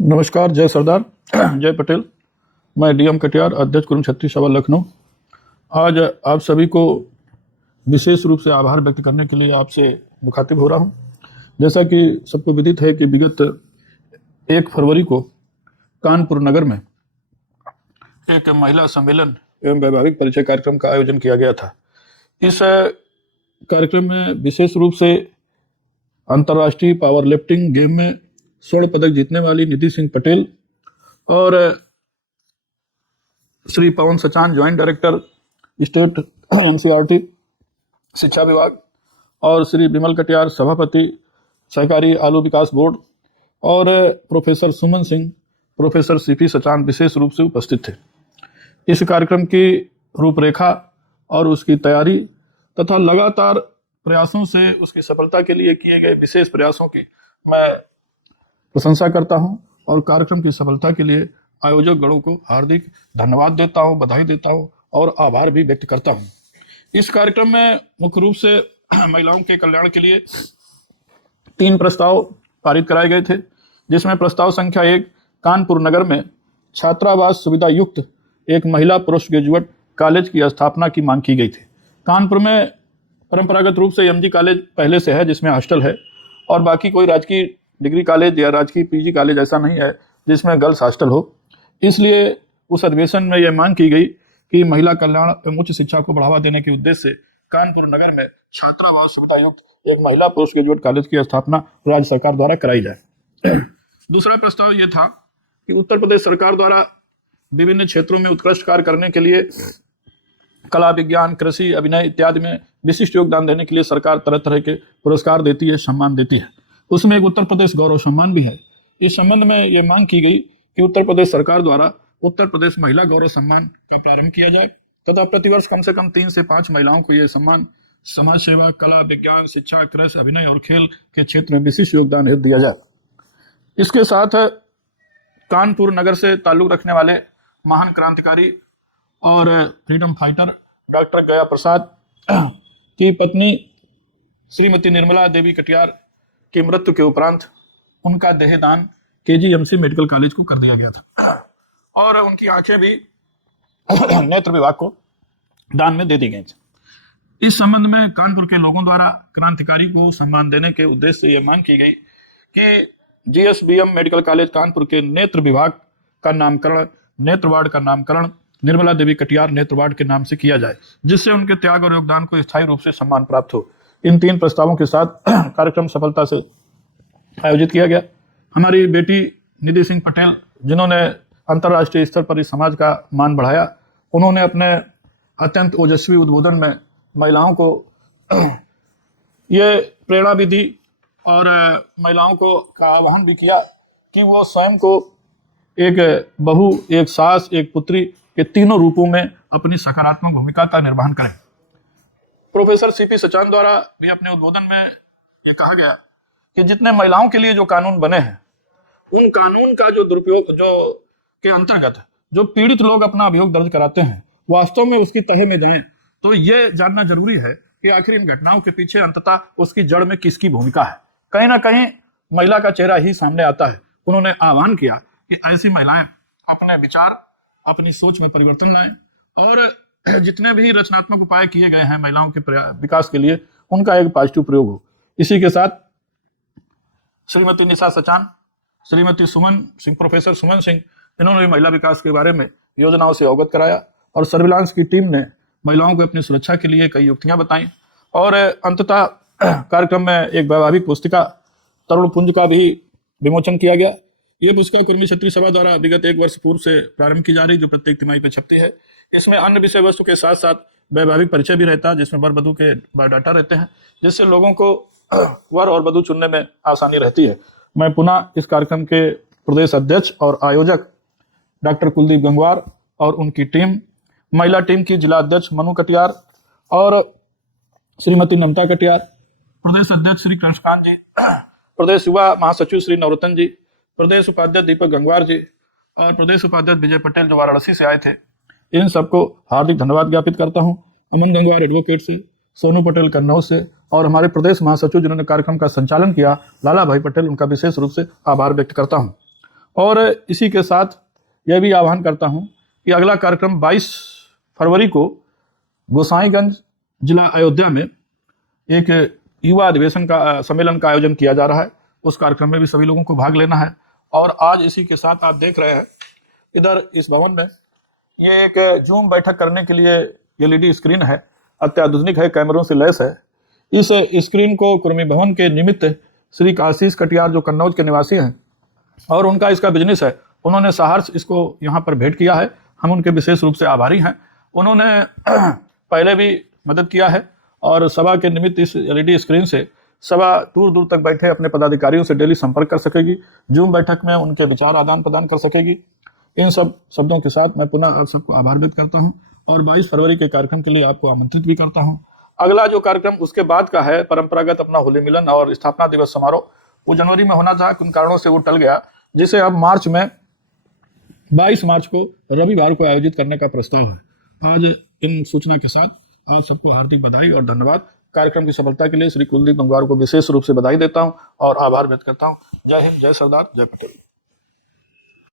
नमस्कार, जय सरदार। जय पटेल। मैं डीएम कटियार, अध्यक्ष कुरुम छत्तीस सभा लखनऊ। आज आप सभी को विशेष रूप से आभार व्यक्त करने के लिए आपसे मुखातिब हो रहा हूं। जैसा कि सबको विदित है कि विगत 1 फरवरी को कानपुर नगर में एक महिला सम्मेलन एवं वैवाहिक परिचय कार्यक्रम का आयोजन किया गया था। इस कार्यक्रम में विशेष रूप से अंतर्राष्ट्रीय पावर लिफ्टिंग गेम में स्वर्ण पदक जीतने वाली निधि सिंह पटेल और Shri Pawan Sachan, joint director state NCERT शिक्षा विभाग, और श्री विमल कटियार, सभापति सहकारी आलू विकास बोर्ड, और professor Suman Singh, professor CP Sachan विशेष रूप से उपस्थित थे। इस कार्यक्रम की रूपरेखा और उसकी तैयारी तथा लगातार प्रयासों से उसकी सफलता के लिए किए गए विशेष प्रयासों की मैं प्रशंसा करता हूं और कार्यक्रम की सफलता के लिए आयोजक गणों को हार्दिक धन्यवाद देता हूं, बधाई देता हूं और आभार भी व्यक्त करता हूं। इस कार्यक्रम में मुख्य रूप से महिलाओं के कल्याण के लिए 3 प्रस्ताव पारित कराए गए थे, जिसमें प्रस्ताव संख्या 1 कानपुर नगर में छात्रावास सुविधा युक्त एक महिला पोस्ट ग्रेजुएट कॉलेज की स्थापना की मांग की गई थी। कानपुर में परंपरागत रूप से एमजी कॉलेज पहले से है, जिसमें हॉस्टल है, और बाकी कोई राजकीय डिग्री कॉलेज या राजकीय पीजी कॉलेज ऐसा नहीं है जिसमें गर्ल्स हॉस्टल हो। इसलिए उस अधिवेशन में यह मांग की गई कि महिला कल्याण एवं उच्च शिक्षा को बढ़ावा देने के उद्देश्य से कानपुर नगर में छात्रावास सुविधा युक्त एक महिला पोस्ट ग्रेजुएट कॉलेज की स्थापना राज्य सरकार द्वारा कराई जाए। दूसरा प्रस्ताव यह था कि उत्तर प्रदेश सरकार द्वारा विभिन्न क्षेत्रों में उत्कृष्ट कार्य करने के लिए कला, विज्ञान, कृषि, अभिनय इत्यादि में विशिष्ट योगदान देने के लिए सरकार तरह तरह के पुरस्कार देती है, सम्मान देती है। उसमें एक उत्तर प्रदेश गौरव सम्मान भी है। इस संबंध में यह मांग की गई कि उत्तर प्रदेश सरकार द्वारा उत्तर प्रदेश महिला गौरव सम्मान का प्रारंभ किया जाए तथा प्रतिवर्ष कम से कम 3 से 5 महिलाओं को यह सम्मान समाज सेवा, कला, विज्ञान, शिक्षा, कृषि, अभिनय और खेल के क्षेत्र में विशिष्ट योगदान हेतु दिया जाए। इसके साथ कानपुर नगर से ताल्लुक रखने वाले महान क्रांतिकारी और फ्रीडम फाइटर डॉक्टर गया प्रसाद की पत्नी श्रीमती निर्मला देवी कटियार की मृत्यु के उपरांत उनका देहदान केजीएमसी मेडिकल कॉलेज को कर दिया गया था और उनकी आंखें भी नेत्र विभाग को दान में दे दी गई थी। इस संबंध में कानपुर के लोगों द्वारा क्रांतिकारी को सम्मान देने के उद्देश्य से यह मांग की गई कि जीएसबीएम मेडिकल कॉलेज कानपुर के नेत्र विभाग का नामकरण, नेत्र वार्ड का नामकरण निर्मला देवी कटियार नेत्र वार्ड के नाम से किया जाए, जिससे उनके त्याग और योगदान को स्थायी रूप से सम्मान प्राप्त हो। इन 3 प्रस्तावों के साथ कार्यक्रम सफलता से आयोजित किया गया। हमारी बेटी निधि सिंह पटेल, जिन्होंने अंतर्राष्ट्रीय स्तर पर इस समाज का मान बढ़ाया, उन्होंने अपने अत्यंत ओजस्वी उद्बोधन में महिलाओं को ये प्रेरणा भी दी और महिलाओं को का आह्वान भी किया कि वो स्वयं को एक बहू, एक सास, एक पुत्री के तीनों रूपों में अपनी सकारात्मक भूमिका का निर्वहन करें। प्रोफेसर सीपी सचान द्वारा भी अपने उद्बोधन में यह कहा गया कि जितने महिलाओं के लिए जो कानून बने हैं, उन कानून का जो दुरुपयोग जो के अंतर्गत जो पीड़ित लोग अपना अभियोग दर्ज कराते हैं, वास्तव में उसकी तह में जाएं तो ये जानना जरूरी है कि आखिर इन घटनाओं के पीछे अंततः उसकी जड़ में किसकी भूमिका है। कहीं ना कहीं महिला का चेहरा ही सामने आता है। उन्होंने आह्वान किया कि ऐसी महिलाएं अपने विचार, अपनी सोच में परिवर्तन लाएं और जितने भी रचनात्मक उपाय किए गए हैं महिलाओं के विकास के लिए, उनका एक पॉजिटिव प्रयोग हो। इसी के साथ श्रीमती निशा सचान, श्रीमती सुमन सिंह, प्रोफेसर सुमन सिंह, इन्होंने भी महिला विकास के बारे में योजनाओं से अवगत कराया और सर्विलांस की टीम ने महिलाओं को अपनी सुरक्षा के लिए कई युक्तियां बताई और अंततः कार्यक्रम में एक वैवाहिक पुस्तिका तरुण पुंज का भी विमोचन किया गया। ये पुस्तिका कुर्मी क्षत्रिय सभा द्वारा विगत 1 वर्ष पूर्व से प्रारंभ की जा रही, जो प्रत्येक तिमाही पे छपती है। इसमें अन्य विषय वस्तु के साथ साथ वैवाहिक परिचय भी रहता है, जिसमें वर वधू के बायोडाटा रहते हैं, जिससे लोगों को वर और वधू चुनने में आसानी रहती है। मैं पुनः इस कार्यक्रम के प्रदेश अध्यक्ष और आयोजक डॉक्टर कुलदीप गंगवार और उनकी टीम, महिला टीम की जिला अध्यक्ष मनु कटियार और श्रीमती नमता कटियार, प्रदेश अध्यक्ष श्री कृष्णकांत जी, प्रदेश युवा महासचिव श्री नवरतन जी, प्रदेश उपाध्यक्ष दीपक गंगवार जी और प्रदेश उपाध्यक्ष विजय पटेल जो वाराणसी से आए थे, इन सबको हार्दिक धन्यवाद ज्ञापित करता हूं। अमन गंगवार एडवोकेट से, सोनू पटेल कन्नौज से और हमारे प्रदेश महासचिव जिन्होंने कार्यक्रम का संचालन किया लाला भाई पटेल, उनका विशेष रूप से आभार व्यक्त करता हूं। और इसी के साथ यह भी आह्वान करता हूं कि अगला कार्यक्रम 22 फरवरी को गोसाईगंज जिला अयोध्या में एक युवा अधिवेशन का सम्मेलन का आयोजन किया जा रहा है। उस कार्यक्रम में भी सभी लोगों को भाग लेना है। और आज इसी के साथ आप देख रहे हैं इधर इस भवन में ये एक जूम बैठक करने के लिए एलईडी स्क्रीन है, अत्याधुनिक है, कैमरों से लैस है। इस स्क्रीन को कुर्मी भवन के निमित्त श्री आशीष कटियार जो कन्नौज के निवासी हैं और उनका इसका बिजनेस है, उन्होंने सहर्ष इसको यहाँ पर भेंट किया है। हम उनके विशेष रूप से आभारी हैं। उन्होंने पहले भी मदद किया है और सभा के निमित्त इस एलईडी स्क्रीन से सभा दूर दूर तक बैठे अपने पदाधिकारियों से डेली संपर्क कर सकेगी, जूम बैठक में उनके विचार आदान प्रदान कर सकेगी। इन सब शब्दों के साथ मैं पुनः आप सबको आभार व्यक्त करता हूं और 22 फरवरी के कार्यक्रम के लिए आपको आमंत्रित भी करता हूं। अगला जो कार्यक्रम उसके बाद का है परंपरागत अपना होली मिलन और स्थापना दिवस समारोह, वो जनवरी में होना था, कुछ कारणों से वो टल गया, जिसे अब मार्च में 22 मार्च को रविवार को आयोजित करने का प्रस्ताव है। आज इन सूचना के साथ आप सबको हार्दिक बधाई और धन्यवाद। कार्यक्रम की सफलता के लिए श्री कुलदीप गंगवार को विशेष रूप से बधाई देता हूं और आभार व्यक्त करता हूं। जय हिंद, जय सरदार, जय पटेल।